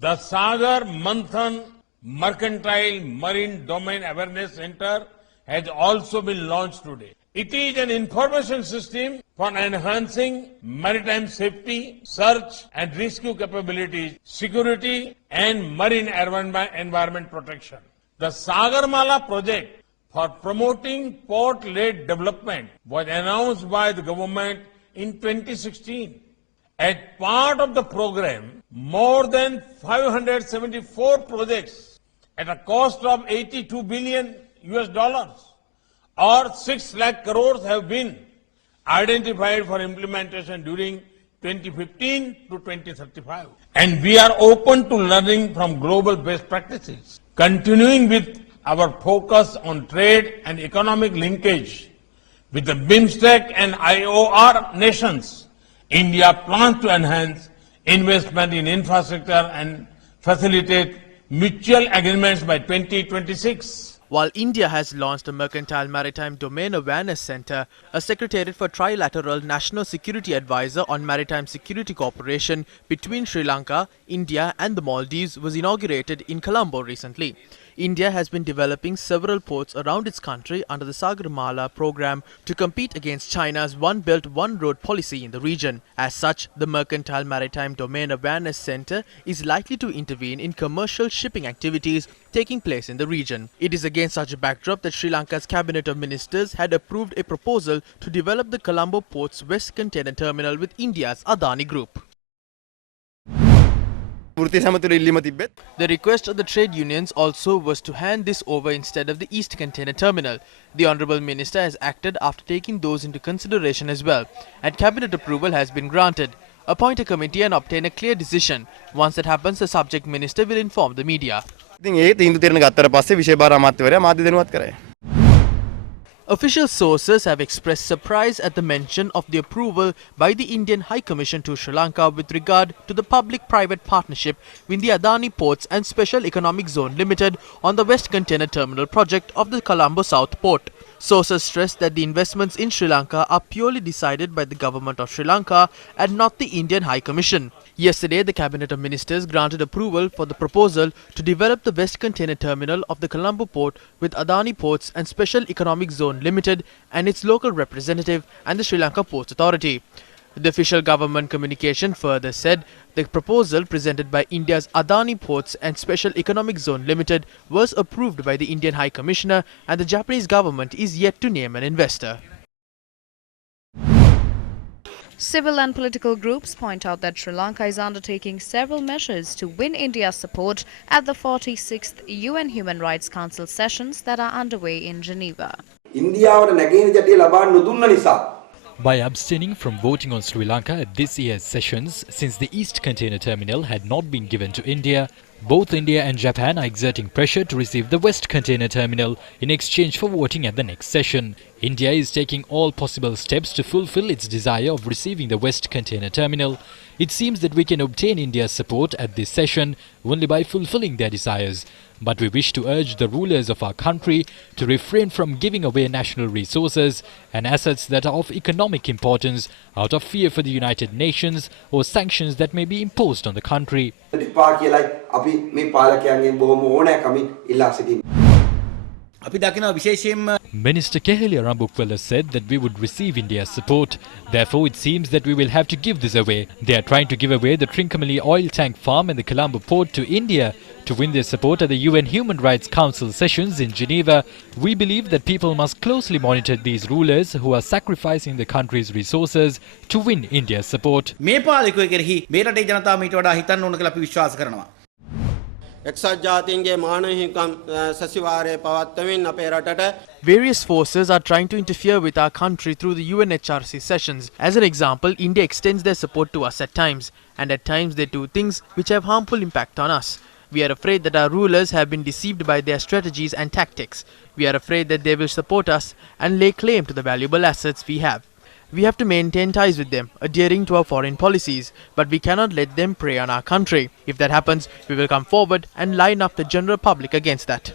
The Sagar Manthan Mercantile Marine Domain Awareness Center has also been launched today. It is an information system for enhancing maritime safety, search and rescue capabilities, security and marine environment protection. The Sagarmala project for promoting port-led development was announced by the government in 2016. As part of the program, more than 574 projects at a cost of $82 billion or 6 lakh crores have been identified for implementation during 2015 to 2035. And we are open to learning from global best practices. Continuing with our focus on trade and economic linkage with the BIMSTEC and IOR nations, India plans to enhance investment in infrastructure and facilitate mutual agreements by 2026. While India has launched a Mercantile Maritime Domain Awareness Center, a Secretariat for Trilateral National Security Advisor on Maritime Security Cooperation between Sri Lanka, India and the Maldives was inaugurated in Colombo recently. India has been developing several ports around its country under the Sagarmala program to compete against China's One Belt, One Road policy in the region. As such, the Mercantile Maritime Domain Awareness Center is likely to intervene in commercial shipping activities taking place in the region. It is against such a backdrop that Sri Lanka's Cabinet of Ministers had approved a proposal to develop the Colombo Port's West Container Terminal with India's Adani Group. The request of the trade unions also was to hand this over instead of the East Container Terminal. The Honourable Minister has acted after taking those into consideration as well, and Cabinet approval has been granted. Appoint a committee and obtain a clear decision. Once that happens, the subject minister will inform the media. Official sources have expressed surprise at the mention of the approval by the Indian High Commission to Sri Lanka with regard to the public-private partnership with the Adani Ports and Special Economic Zone Limited on the West Container Terminal project of the Colombo South Port. Sources stress that the investments in Sri Lanka are purely decided by the government of Sri Lanka and not the Indian High Commission. Yesterday, the Cabinet of Ministers granted approval for the proposal to develop the West Container Terminal of the Colombo Port with Adani Ports and Special Economic Zone Limited and its local representative and the Sri Lanka Ports Authority. The official government communication further said the proposal presented by India's Adani Ports and Special Economic Zone Limited was approved by the Indian High Commissioner and the Japanese government is yet to name an investor. Civil and political groups point out that Sri Lanka is undertaking several measures to win India's support at the 46th UN Human Rights Council sessions that are underway in Geneva. By abstaining from voting on Sri Lanka at this year's sessions, since the East Container Terminal had not been given to India, both India and Japan are exerting pressure to receive the West Container Terminal in exchange for voting at the next session. India is taking all possible steps to fulfill its desire of receiving the West Container Terminal. It seems that we can obtain India's support at this session only by fulfilling their desires. But we wish to urge the rulers of our country to refrain from giving away national resources and assets that are of economic importance out of fear for the United Nations or sanctions that may be imposed on the country. Minister Keheliya Rambukwala said that we would receive India's support. Therefore, it seems that we will have to give this away. They are trying to give away the Trincomalee oil tank farm and the Colombo port to India to win their support at the UN Human Rights Council sessions in Geneva. We believe that people must closely monitor these rulers who are sacrificing the country's resources to win India's support. Various forces are trying to interfere with our country through the UNHRC sessions. As an example, India extends their support to us at times, and at times they do things which have harmful impact on us. We are afraid that our rulers have been deceived by their strategies and tactics. We are afraid that they will support us and lay claim to the valuable assets we have. We have to maintain ties with them, adhering to our foreign policies, but we cannot let them prey on our country. If that happens, we will come forward and line up the general public against that.